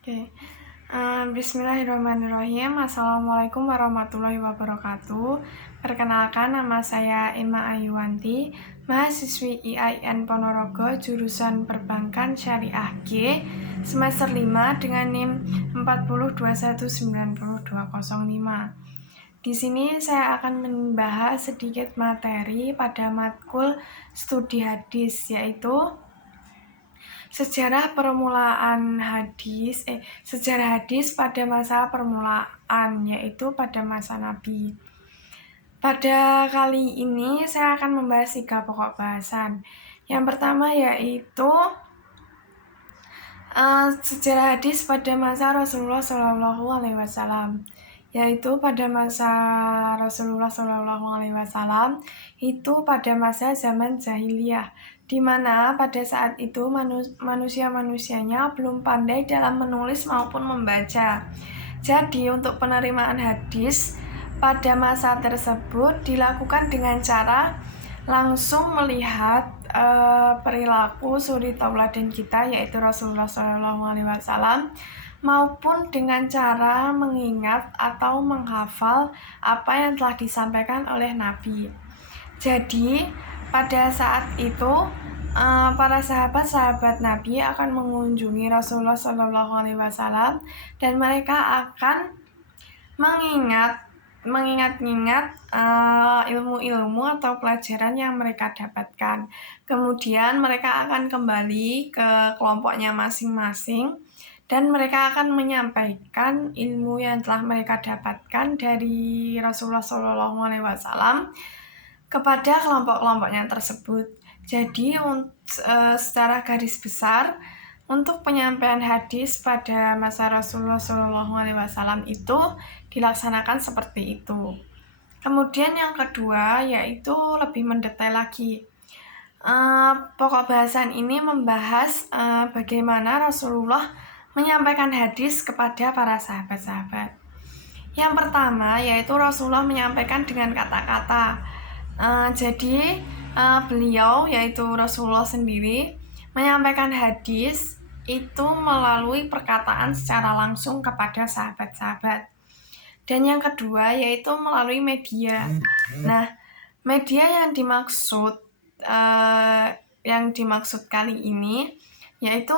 Oke. Bismillahirrahmanirrahim. Assalamualaikum warahmatullahi wabarakatuh. Perkenalkan, nama saya Emma Ayuwanti, mahasiswi IAIN Ponorogo, jurusan Perbankan Syariah G, semester 5 dengan NIM 402190205. Di sini saya akan membahas sedikit materi pada matkul studi hadis, yaitu sejarah hadis pada masa permulaan, yaitu pada masa Nabi. Pada kali ini saya akan membahas 3 pokok bahasan. Yang pertama yaitu sejarah hadis pada masa Rasulullah SAW, yaitu pada masa Rasulullah SAW itu pada masa zaman jahiliyah, di mana pada saat itu manusia-manusianya belum pandai dalam menulis maupun membaca. Jadi untuk penerimaan hadis pada masa tersebut dilakukan dengan cara langsung melihat perilaku suri tauladan kita, yaitu Rasulullah SAW, maupun dengan cara mengingat atau menghafal apa yang telah disampaikan oleh Nabi. Jadi pada saat itu para sahabat-sahabat Nabi akan mengunjungi Rasulullah SAW dan mereka akan mengingat ilmu-ilmu atau pelajaran yang mereka dapatkan. Kemudian mereka akan kembali ke kelompoknya masing-masing dan mereka akan menyampaikan ilmu yang telah mereka dapatkan dari Rasulullah SAW kepada kelompok-kelompoknya tersebut. Jadi secara garis besar untuk penyampaian hadis pada masa Rasulullah SAW itu dilaksanakan seperti itu. Kemudian yang kedua yaitu lebih mendetail lagi. Pokok bahasan ini membahas bagaimana Rasulullah menyampaikan hadis kepada para sahabat-sahabat. Yang pertama yaitu Rasulullah menyampaikan dengan kata-kata. Jadi beliau yaitu Rasulullah sendiri menyampaikan hadis itu melalui perkataan secara langsung kepada sahabat-sahabat. Dan yang kedua yaitu melalui media. Nah, media yang dimaksud kali ini yaitu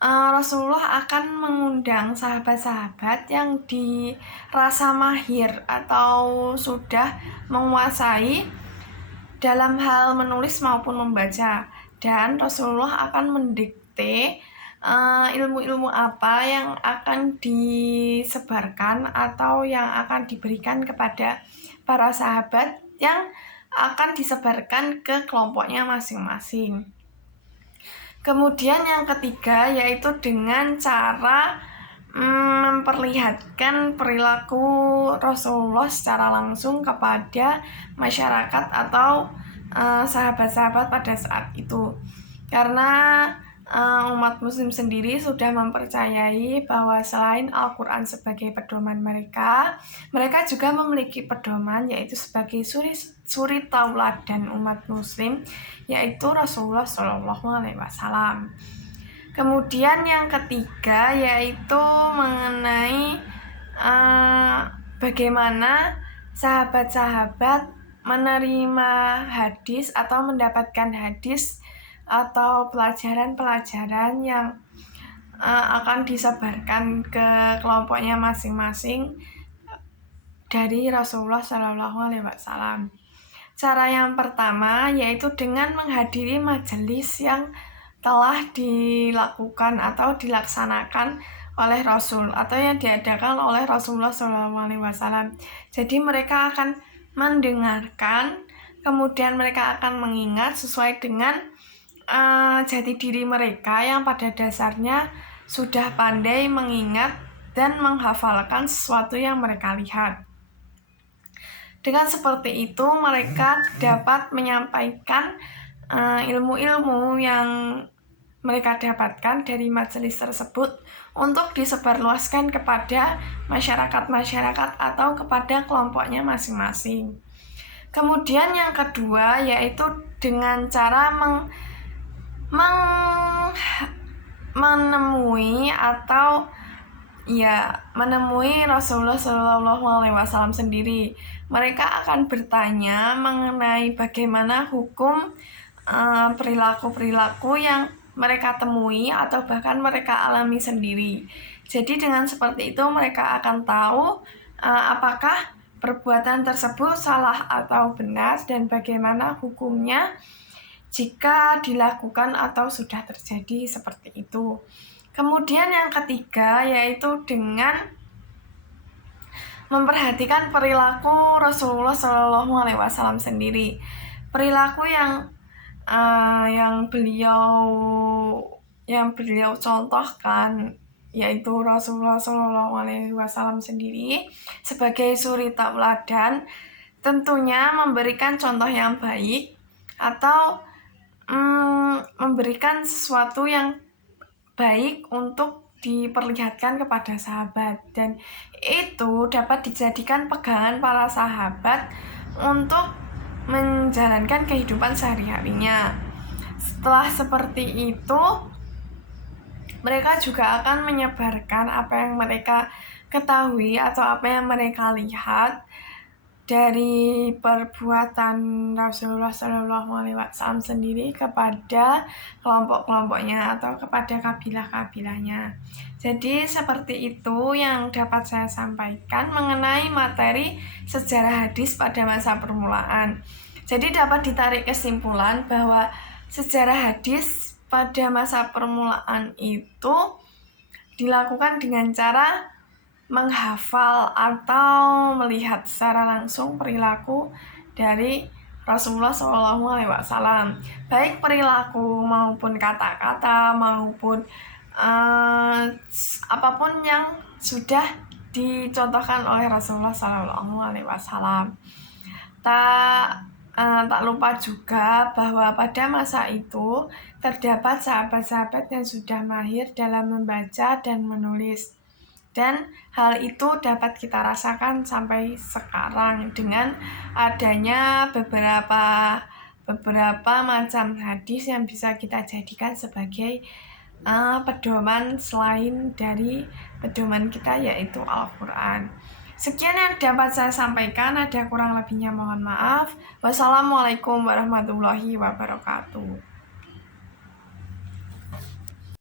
Rasulullah akan mengundang sahabat-sahabat yang dirasa mahir atau sudah menguasai dalam hal menulis maupun membaca, dan Rasulullah akan mendikte ilmu-ilmu apa yang akan disebarkan atau yang akan diberikan kepada para sahabat yang akan disebarkan ke kelompoknya masing-masing. Kemudian yang ketiga yaitu dengan cara memperlihatkan perilaku Rasulullah secara langsung kepada masyarakat atau sahabat-sahabat pada saat itu. Karena umat muslim sendiri sudah mempercayai bahwa selain Al-Quran sebagai pedoman mereka juga memiliki pedoman yaitu sebagai suri tauladan umat muslim, yaitu Rasulullah SAW. Kemudian yang ketiga yaitu mengenai bagaimana sahabat-sahabat menerima hadis atau mendapatkan hadis atau pelajaran-pelajaran yang akan disebarkan ke kelompoknya masing-masing dari Rasulullah SAW. Cara yang pertama yaitu dengan menghadiri majelis yang telah dilakukan atau dilaksanakan oleh Rasul atau yang diadakan oleh Rasulullah SAW. Jadi mereka akan mendengarkan, kemudian mereka akan mengingat sesuai dengan jati diri mereka yang pada dasarnya sudah pandai mengingat dan menghafalkan sesuatu yang mereka lihat. Dengan seperti itu mereka dapat menyampaikan ilmu-ilmu yang mereka dapatkan dari majelis tersebut untuk disebarluaskan kepada masyarakat atau kepada kelompoknya masing-masing. Kemudian yang kedua yaitu dengan cara menemui atau ya menemui Rasulullah Shallallahu Alaihi Wasallam sendiri. Mereka akan bertanya mengenai bagaimana hukum perilaku-perilaku yang mereka temui atau bahkan mereka alami sendiri. Jadi dengan seperti itu mereka akan tahu apakah perbuatan tersebut salah atau benar dan bagaimana hukumnya jika dilakukan atau sudah terjadi seperti itu. Kemudian yang ketiga yaitu dengan memperhatikan perilaku Rasulullah Shallallahu Alaihi Wasallam sendiri, perilaku yang beliau contohkan, yaitu Rasulullah Shallallahu Alaihi Wasallam sendiri sebagai suri tauladan, tentunya memberikan contoh yang baik atau memberikan sesuatu yang baik untuk diperlihatkan kepada sahabat, dan itu dapat dijadikan pegangan para sahabat untuk menjalankan kehidupan sehari-harinya. Setelah seperti itu, mereka juga akan menyebarkan apa yang mereka ketahui atau apa yang mereka lihat dari perbuatan Rasulullah Shallallahu Alaihi Wasallam sendiri kepada kelompok-kelompoknya atau kepada kabilah-kabilahnya. Jadi seperti itu yang dapat saya sampaikan mengenai materi sejarah hadis pada masa permulaan. Jadi dapat ditarik kesimpulan bahwa sejarah hadis pada masa permulaan itu dilakukan dengan cara menghafal atau melihat secara langsung perilaku dari Rasulullah Shallallahu Alaihi Wasallam, baik perilaku maupun kata-kata maupun apapun yang sudah dicontohkan oleh Rasulullah Shallallahu Alaihi Wasallam. Tak lupa juga bahwa pada masa itu terdapat sahabat-sahabat yang sudah mahir dalam membaca dan menulis. Dan hal itu dapat kita rasakan sampai sekarang dengan adanya beberapa macam hadis yang bisa kita jadikan sebagai pedoman selain dari pedoman kita, yaitu Al-Quran. Sekian yang dapat saya sampaikan, ada kurang lebihnya mohon maaf. Wassalamualaikum warahmatullahi wabarakatuh.